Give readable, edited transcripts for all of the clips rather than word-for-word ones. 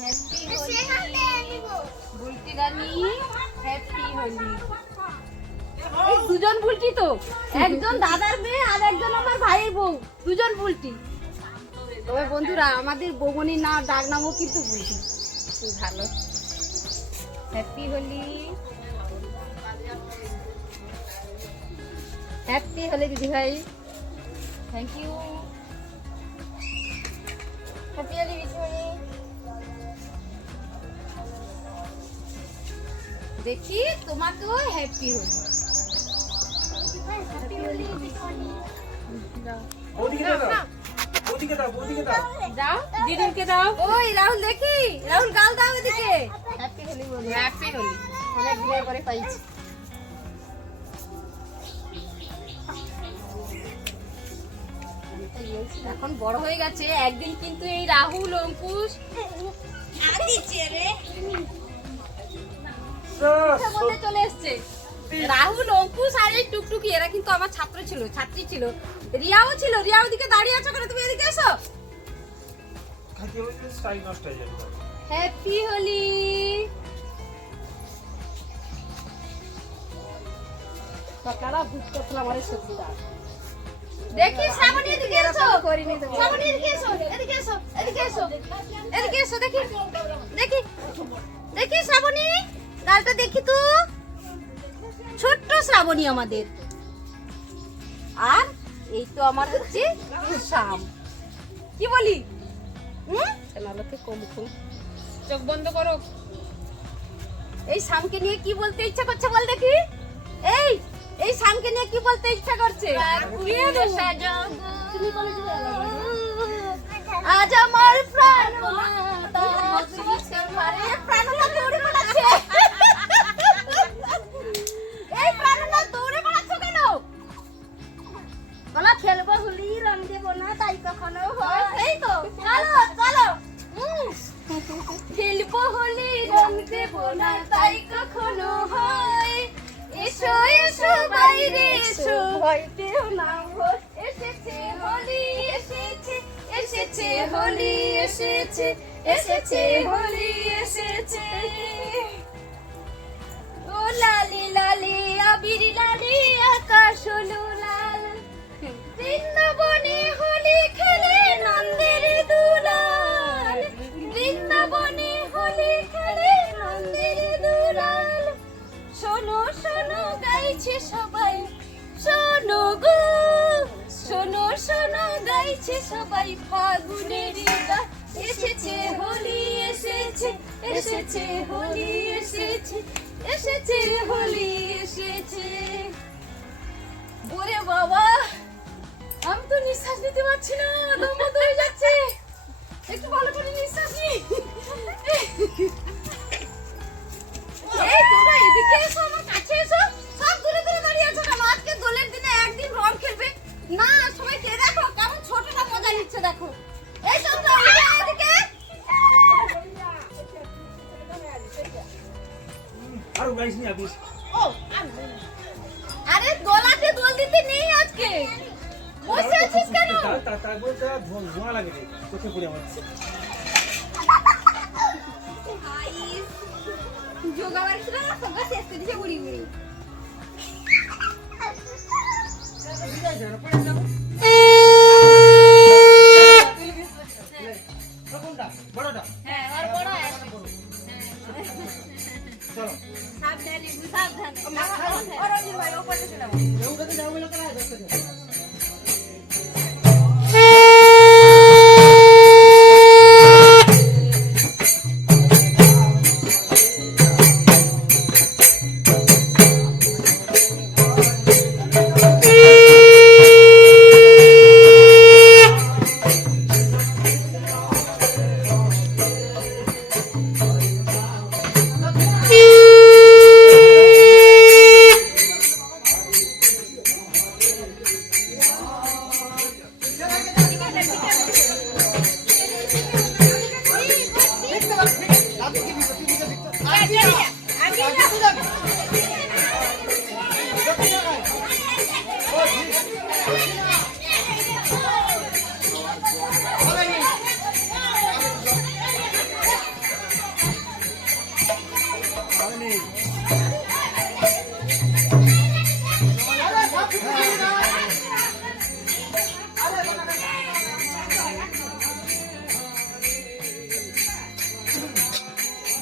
Happy Holi Bulti রানী, happy Holi. এই দুজন বুলটি তো, একজন দাদার মেয়ে আর একজন আমার ভাইয়ের বউ, দুজন বুলটি। তবে বন্ধুরা আমাদের বৌমনির নাম ডাক নামও কিন্তু বুলটি। খুব ভালো। হ্যাপি হোলি, হ্যাপি হোলি দিদি ভাই, থ্যাংক ইউ। হ্যাপি হোলি দিদি ভাই। দেখি তোমাকেও হ্যাপি হোলি। যাও দিদিকে দাও। ওই রাহুল দেখি, রাহুল গাল দাও এদিকে। হ্যাপি হোলি বলো। হ্যাপি হোলি। অনেক দিনের পরে পাইছি। এখন বড় হয়ে গেছে, একদিন কিন্তু এই রাহুল অঙ্কুশ চলে এসছে। রাহুল অঙ্কুশ আর এই টুকটুকি এরা কিন্তু আমার ছাত্র ছিল, ছাত্রী ছিল। রিয়াও ছিল, রিয়া ওদিকে দাঁড়িয়ে আছো কেন? তুমি এদিকে এসো। হ্যাপি হোলি। সকালে ভুট করছিলাম আমার সবজিটা। দেখি শ্রাবণী এদিকে এসো, শ্রাবণী এদিকে এসো, এদিকে এসো, এদিকে এসো, এদিকে এসো। দেখি দেখি দেখি শ্রাবণী ডালটা দেখি তো, ছোট্ট শ্রাবণী আমাদের। আর এই তো আমার হচ্ছে শাম। কি বলি? চোখ বন্ধ করো। এই শামকে নিয়ে কি বলতে ইচ্ছা করছে বল দেখি। এই এই শামকে নিয়ে কি বলতে ইচ্ছা করছে? আজ আমার প্রাণ প্রাণটা দৌড়ে পালাচ্ছে। এই প্রাণটা দৌড়ে পালাচ্ছে কেন? বলা খেলবো হোলি, রং দেবো না তাই কখনো হয়। এই তো চলো চলো। খেলবো হোলি, রং দেবো না তাই কখনো হয়। এসো এসো বাইরে এসো, ভয় পেও না ভয়। এসেছে হোলি এসেছে, এসেছে হোলি এসেছে, এসেছে হোলি এসেছে। ও লালি লালি আবির লালি আকাশ হলো লাল। বৃন্দাবনে হোলি খেলে নন্দের দুলাল, বৃন্দাবনে হোলি খেলে নন্দের দুলাল। শোনো শোনো গাইছে সবাই, শোনো গো শোনো শোনো গাইছে সবাই ফাগুনের গান। এসেছে হোলি এসেছে, এসেছে হোলি এসেছে, এসেছে হোলি এসেছে। ওরে বাবা আমি তো নিঃশ্বাস নিতে পারছি না, দম বন্ধ হয়ে যাচ্ছে। একটু ভালো করে নিঃশ্বাস নি। এই তোমরা এদিকে এসো, আমার কাছে এসো। সব দূরে দূরে দাঁড়িয়ে আছো কেন? আজকে দোলের দিনে একদিন রং খেলবে না সবাই। কে দেখো কেমন ছোটটা মজা নিচ্ছে দেখো। এই তোমরা এদিকে। আর গাইস নি আবিস। ও আরে দোলাতে দোল দিতে নেই আজকে। বসে আছিস কেন? তা বলতে ধোঁয়া লাগে রে, চোখে পড়ে আমার। যোগাবার ছিল না, সব শেষ করে দিয়েছে বুড়ি বুড়ি। বড়টা হ্যাঁ আর বড় আছে। চলো সাবধানে সাবধানে। আর অঞ্জন ভাই উপরে চলে যাও। ওটাতে যাও বলে কেন আসছে?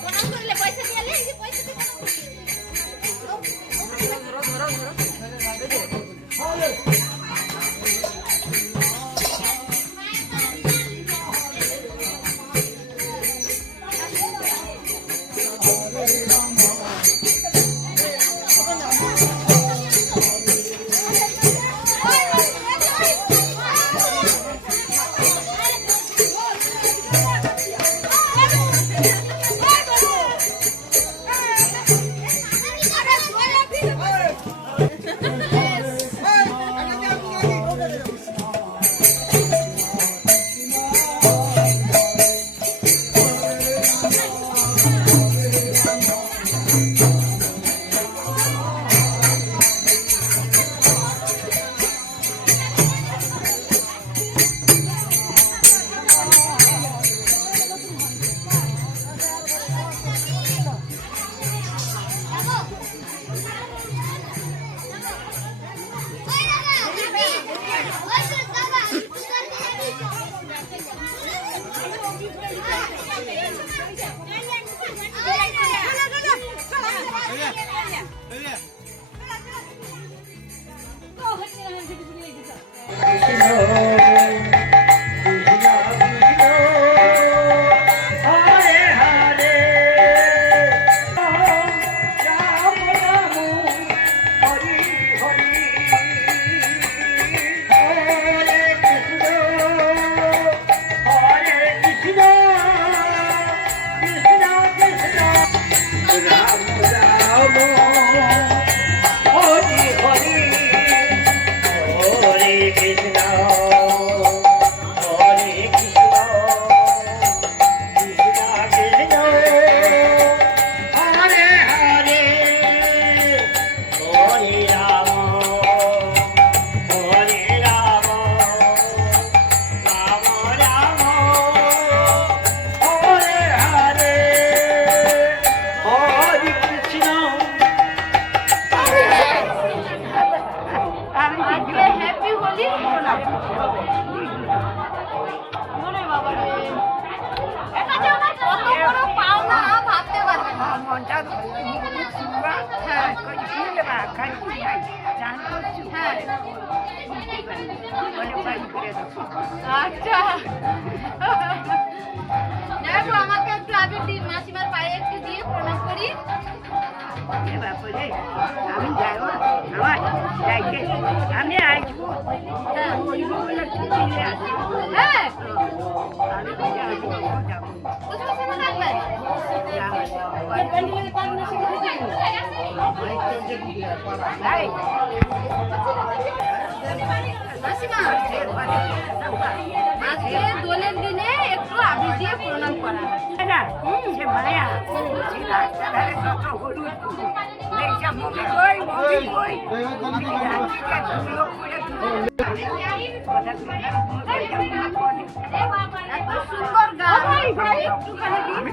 প্রণাম করলে পয়সা দিয়ে আলে, এই যে পয়সা দিয়ে আচ্ছা দেখো আমাকে একটু আবির দিই, মাসিমার পায়ে একটু দিয়ে প্রণাম করি। আমি যাবো, আমার যাইতে আমি আসবো। হ্যাঁ আমি যাবো। কোথায় কোথায় থাকবেন? মাসিমা আজকে দোলের দিনে একটু আবির দিয়ে প্রণাম করা। সে মায়া সে রাস্তাধারে কত হলুদ মেয়েটা মমি কই মমি কই এত সুন্দর গান একটুখানি দিন।